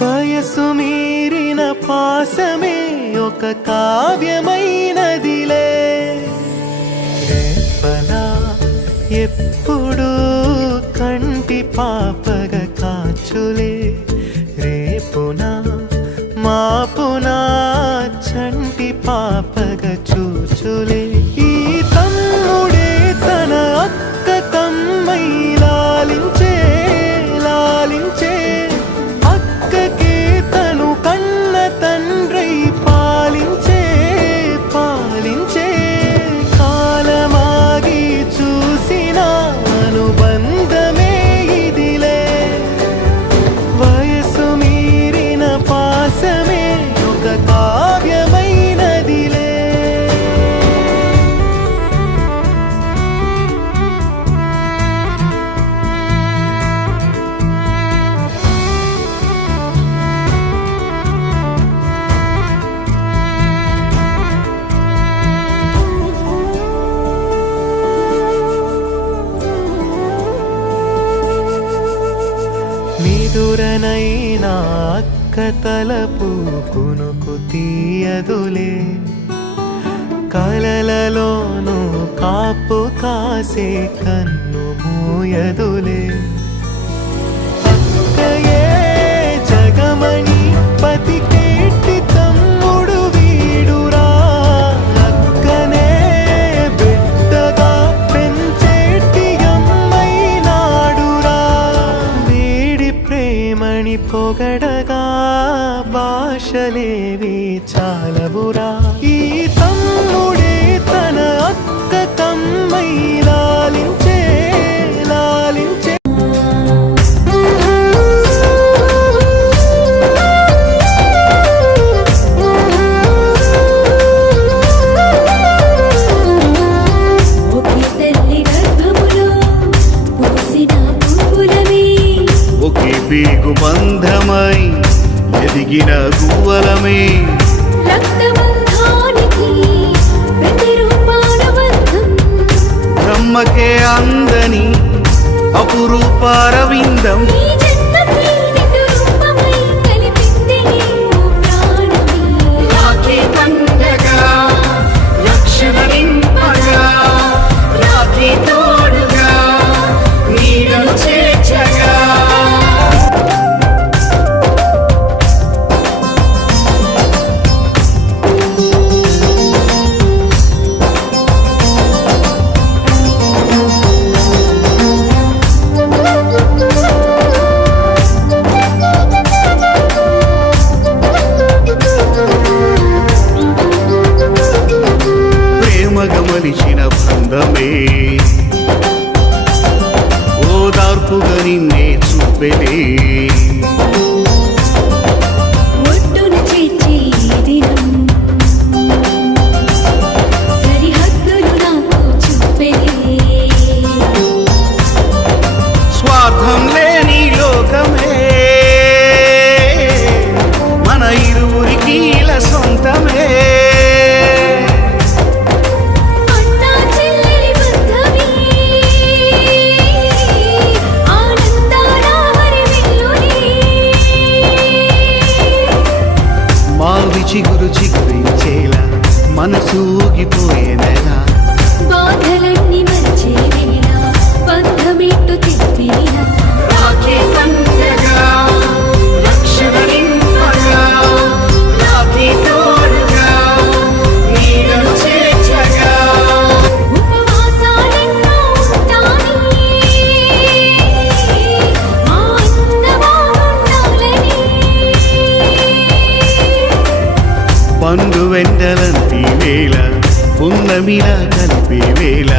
వయసు మీరిన పాసమే ఒక కావ్యమైనదిలే. రేపలా ఎప్పుడు కంటి పాపగ కాచులే. రేపున మాపున చంటి పాపగ చూచులే. ఈ తమ్ముడే తన అక్క కమ్మై లాలించే లాలించే. అక్కకే తను కన్న తండ్రై పాలించే పాలించే. కాలమాగి చూసిన అనుబంధమే ఇదిలే. వయసు మీరిన పాసమే ఒక కావ్యమైనదిలే. నిదురనైనా అక్క తలపు కునుకు తీయదులే. కలలలోనూ కాపు కాసే కన్ను మూయదులే. అక్కయే జగమణి పతికేటి తమ్ముడు వీడురా. అక్కనే బిడ్డగా పెంచేటి అమ్మైనాడురా. వీడి ప్రేమని పొగడగా భాషలేవి చాలవురా. ఈ తమ్ముడే తన అక్క కమ్మై లాలించే లాలించే. ఒకే పేగు బంధమై ఎదిగిన గువ్వలమే. బ్రహ్మకే అందని అపురూపారవిందం. మలిచిన బంధమే ఓదార్పుగా నిన్నే చూపెలే. స్వార్థం లేని లోకమే మన ఇరువురికి ఇలా సొంతమే. చిగురు చిగురించేలా మనసు ఊగిపోయేనెలా. బాధలన్నీ మర్చేవేలా బంధమిట్టు తిప్పినా. రాఖీ పండగా రక్షణ నింపగా రాఖీ తోడుగా నీడను చేర్చగా. ఉపవాసాలెన్నో ఉంటాని మా అన్నవాడుండాలని. పండు వెండలంటి వేళ పున్నమిలా కలిపే వేళ